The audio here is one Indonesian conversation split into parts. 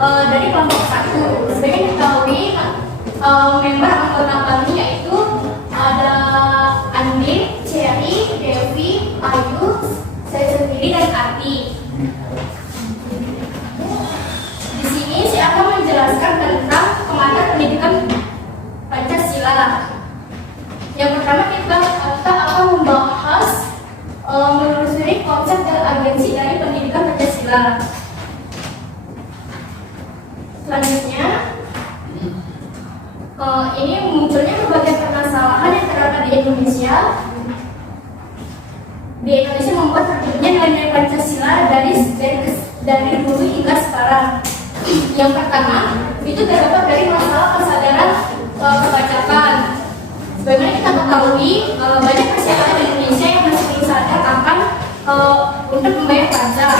dari kelompok 1. Sebagai diketahui, member anggota kami yaitu ada Andi, Cherry, Devi, Ayu, saya sendiri dan Ati. Di sini saya akan menjelaskan tentang pengantar pendidikan Pancasila. Yang pertama kita akan membahas menelusuri konsep dan agensi dari pendidikan Pancasila. Selanjutnya, ini munculnya berbagai permasalahan yang terdapat di Indonesia. Di Indonesia membuat terbentuknya nilai-nilai Pancasila dari dulu hingga sekarang. Yang pertama, itu terdapat dari masalah kesadaran kebajakan. Sebagaimana kita ketahui, banyak masyarakat Indonesia yang masih belum sadar akan untuk membayar pajak.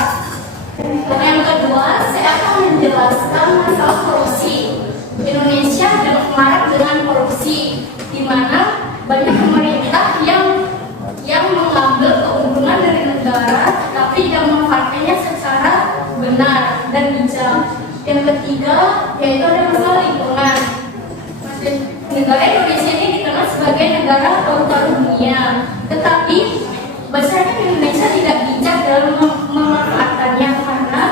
Yang kedua, saya akan menjelaskan masalah korupsi. Indonesia marak dengan korupsi, di mana banyak pemerintah yang mengambil keuntungan dari negara, tapi tidak memanfaatkannya secara benar dan bijak. Yang ketiga, yaitu ada masalah lingkungan. Negara Indonesia ini dikenal sebagai negara paru-paru dunia, tetapi masyarakat Indonesia tidak bijak dalam memanfaatkannya karena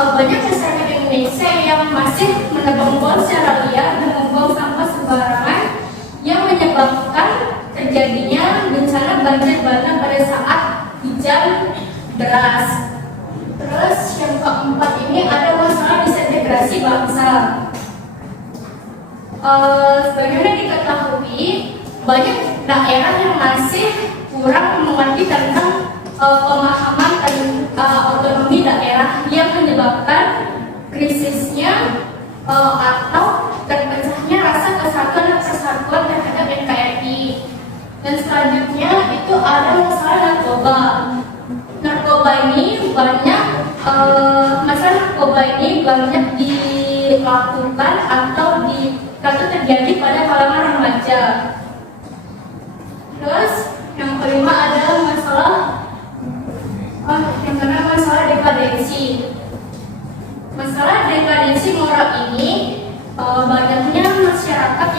banyak masyarakat Indonesia yang masih menebang buang secara liar dan membuang sampah sembarangan yang menyebabkan terjadinya bencana banjir bandang pada saat hujan deras. Terus yang keempat ini ada masalah disintegrasi bangsa. Sebagaimana diketahui, banyak daerah yang masih kurang mengerti tentang pemahaman otonomi daerah yang menyebabkan krisisnya atau terpecahnya rasa kesatuan dan persatuan terhadap NKRI. Dan selanjutnya itu ada masalah narkoba. Narkoba ini banyak dilakukan atau terjadi pada kalangan remaja. Terus yang kelima adalah masalah dekadensi. Masalah dekadensi moral ini banyaknya masyarakat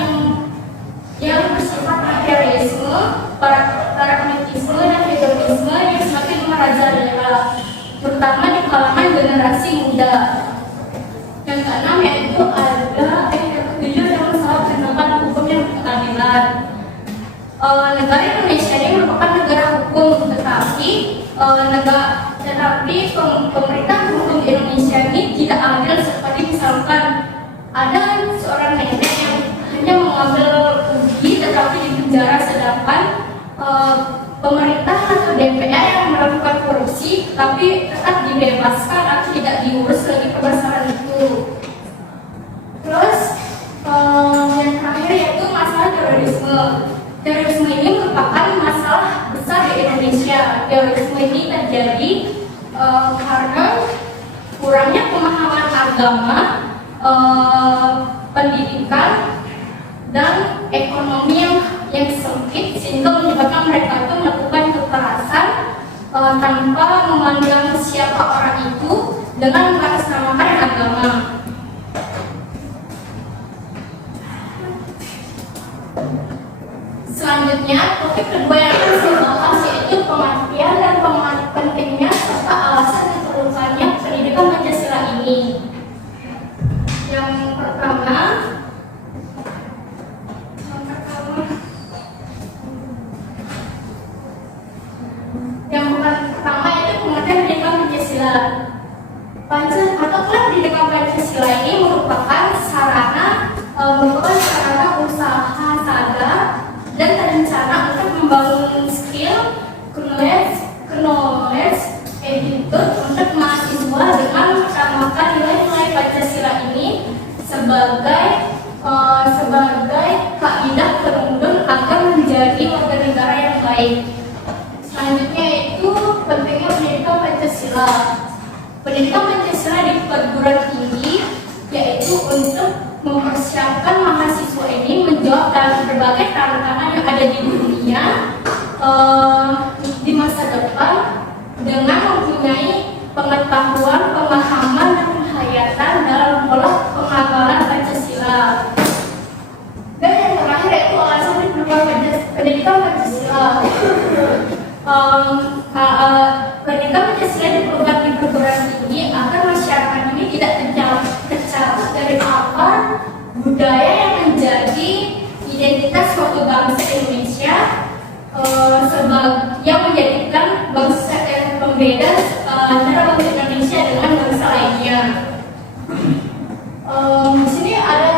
yang bersifat materialisme, pragmatisme dan hedonisme yang semakin merajalela, terutama di kalangan generasi muda. Yang keenam yaitu yang ketujuh adalah masalah penegakan hukum yang berkeadilan. Negara Indonesia ini merupakan negara hukum, tetapi pemerintah hukum Indonesia ini tidak adil. Seperti misalkan ada seorang nenek yang hanya mengambil uji tetapi dipenjara, sedangkan pemerintah atau DPR yang melakukan korupsi tapi tetap dibebaskan atau tidak diurus lagi permasalahan itu. Terus yang terakhir yaitu masalah terorisme. Terorisme ini merupakan masalah besar di Indonesia. Terorisme ini terjadi karena kurangnya pemahaman agama, pendidikan, dan ekonomi yang sempit, sehingga menyebabkan mereka itu melakukan kekerasan tanpa memandang siapa orang itu dengan mengatasnamakan agama. Selanjutnya, topik kedua yang akan saya bahas yaitu pengertian dan pentingnya serta alasan yang diperlukannya pendidikan Pancasila ini. Yang pertama yaitu pengertian pendidikan Pancasila. Pendidikan Pancasila ini merupakan sarana usaha sadar dan terencana untuk membangun skill, knowledge, attitude untuk mahasiswa dengan mengutamakan nilai-nilai Pancasila ini sebagai kaidah penuntun agar menjadi warga negara yang baik. Selanjutnya itu pentingnya pendidikan Pancasila. Pendidikan Pancasila di perguruan tinggi yaitu untuk mempersiapkan mahasiswa ini menjawab dalam berbagai tantangan yang ada di dunia di masa depan dengan mempunyai pengetahuan, pemahaman, dan penghayatan dalam Pendidikan Pancasila diperlukan di perguruan tinggi agar masyarakat ini tidak tercatat dari akar budaya yang menjadi identitas suatu bangsa Indonesia, yang menjadikan bangsa pembeda antara bangsa Indonesia dengan bangsa lainnya. Di sini ada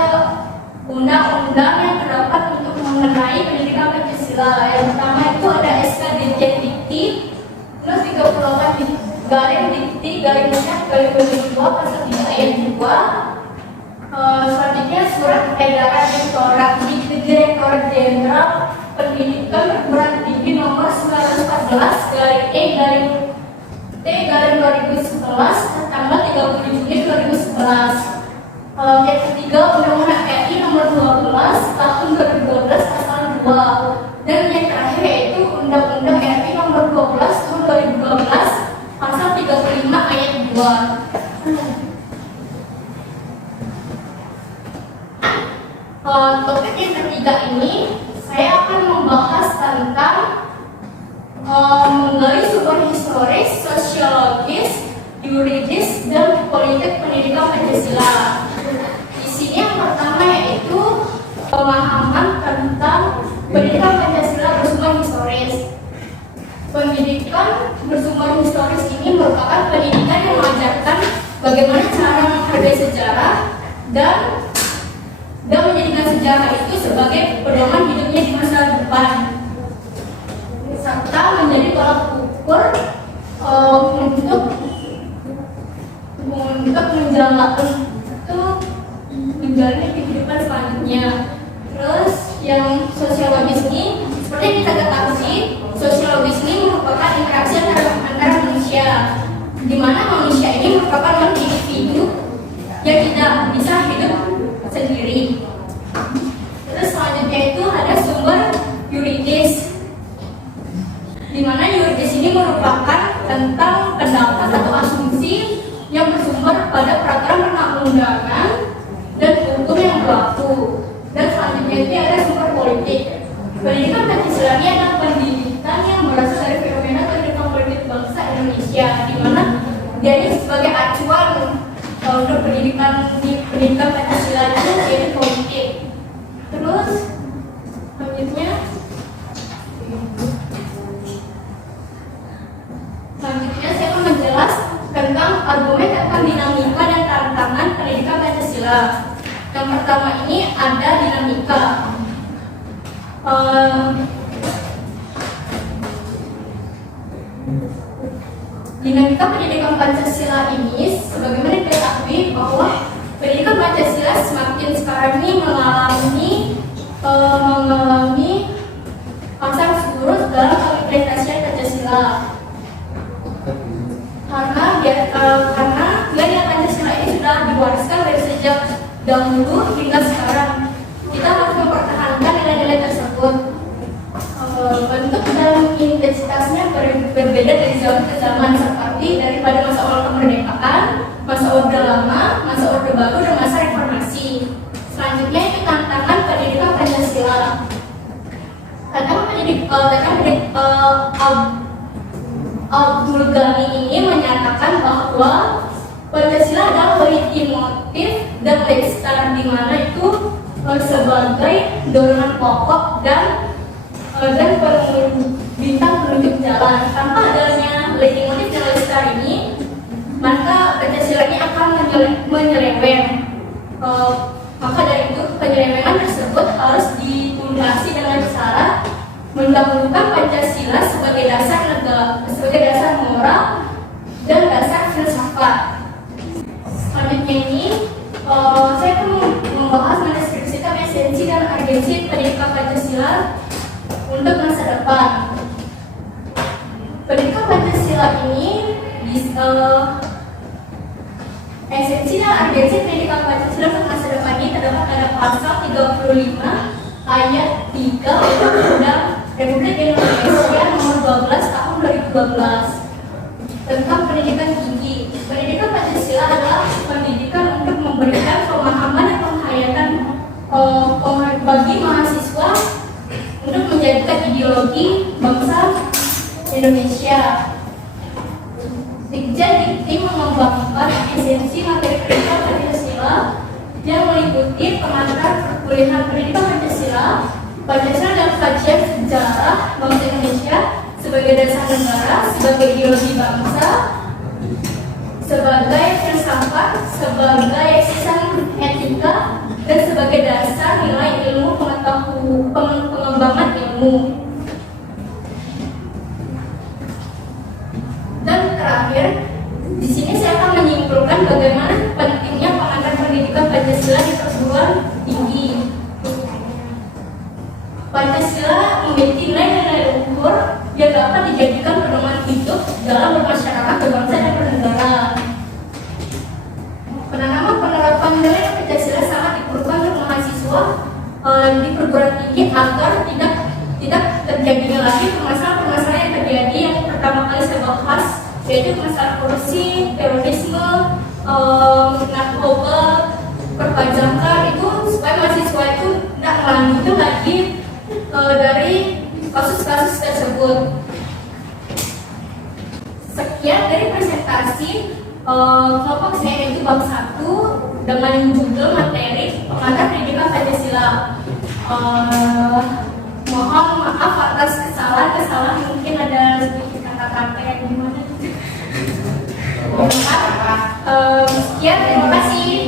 undang-undang yang terdapat untuk mengenai pendidikan Pancasila. Yang pertama itu ada SK Dirjen Dikti nomor 38 garing Dikti garing Minyak garing 2002 pasal 3 ayat 2. Selanjutnya surat edaran Direktorat Jenderal Pendidikan Perguruan Tinggi nomor 914 garing E garing T garing 2011 tanggal 30 Juni 2011. Yang ketiga Undang-Undang RI nomor 12 tahun 2012 pasal 2, dan yang terakhir yaitu Undang-Undang RI nomor 12 tahun 2012 pasal 35 ayat 2. Topik yang ketiga ini saya akan membahas tentang menggali sumber historis, sosiologis, yuridis, dan politik pendidikan Pancasila. Di sini yang pertama yaitu pemahaman tentang pendidikan Pancasila bersumber historis. Pendidikan bersumber historis ini merupakan pendidikan yang mengajarkan bagaimana cara menghargai sejarah dan menjadikan sejarah itu sebagai pedoman hidupnya di masa depan, serta menjadi tolak ukur untuk menjalani kehidupan selanjutnya. Terus yang sosiologis ini, seperti yang kita ketahui, sosiologis ini merupakan interaksi antara manusia, di mana manusia ini merupakan individu yang tidak bisa hidup sendiri. Terus selanjutnya itu ada sumber yuridis, di mana yuridis ini merupakan tentang pendapat atau asumsi yang bersumber pada peraturan perundang-undangan dan hukum yang berlaku. Dan selanjutnya itu ada sumber politik. Pendidikan Pancasila ini adalah pendidikan yang berasal dari fenomena kehidupan politik bangsa Indonesia, di mana dia ini sebagai acuan untuk pendidikan Pancasila itu jadi politik. Terus selanjutnya saya akan menjelas tentang argumen tentang dinamika dan tantangan pendidikan Pancasila. Yang pertama ini ada dinamika. Dinamika pendidikan Pancasila ini sebagaimana diketahui bahwa pendidikan Pancasila semakin sekarang ini mengalami pasang surut dalam implementasi Pancasila. Karena nilai Pancasila ini sudah diwariskan dari sejak dahulu hingga sekarang. Kita harus mempertahankan nilai-nilai tersebut. Bentuk dan intensitasnya berbeda dari zaman ke zaman, seperti daripada masa awal kemerdekaan, masa Orde Lama, masa Orde Baru, dan masa Reformasi. Selanjutnya itu tantangan pendidikan Pancasila. Abdul Ghani ini menyatakan bahwa Pancasila adalah leitmotif dan lestari, di mana itu sebagai dorongan pokok dan bintang penunjuk jalan. Tanpa adanya leitmotif dan lestari ini, maka Pancasila ini akan menyeleweng. Maka dari itu penyelewengan tersebut harus ditundasi dengan cara mendahulukan Pancasila sebagai dasar moral dan dasar filsafat. Selanjutnya ini saya akan membahas mendeskripsikan esensi dan urgensi pendidikan Pancasila untuk masa depan. Pendidikan Pancasila ini esensi dan urgensi pendidikan Pancasila untuk masa depan ini terdapat pada pasal 35 ayat 3 Undang-Undang Republik Indonesia nomor 12 tahun 2012 tentang pendidikan tinggi. Pendidikan Pancasila adalah pendidikan untuk memberikan pemahaman dan penghayatan bagi mahasiswa untuk menjadikan ideologi bangsa Indonesia. Dikjen Dikti mengembangkan esensi materi pendidikan Pancasila yang meliputi pengantar perkuliahan pendidikan Pancasila, Pancasila dan kajian sejarah bangsa Indonesia sebagai dasar negara, sebagai ideologi bangsa, sebagai filsafat, sebagai sistem etika, dan sebagai dasar nilai ilmu pengembangan ilmu. Dan terakhir, di sini saya akan menyimpulkan bagaimana pentingnya pengantar pendidikan Pancasila di perguruan tinggi. Pancasila memiliki nilai-nilai luhur yang dapat dijadikan pedoman hidup dalam bermasyarakat, berbangsa, dan bernegara. Penanaman penerapan nilai Pancasila sangat diperlukan untuk mahasiswa di perguruan tinggi agar tidak terjadinya lagi permasalahan-permasalahan yang terjadi yang pertama kali saya bahas, yaitu masalah korupsi, terorisme, narkoba, perpajakan, itu supaya mahasiswa itu tidak melanjutkan lagi dari kasus-kasus tersebut. Sekian dari presentasi kelompok saya itu bab 1 dengan judul materi pengantar pendidikan Pancasila. Mohon maaf atas kesalahan mungkin ada sedikit kata-kata yang gimana. Sekian, terima kasih.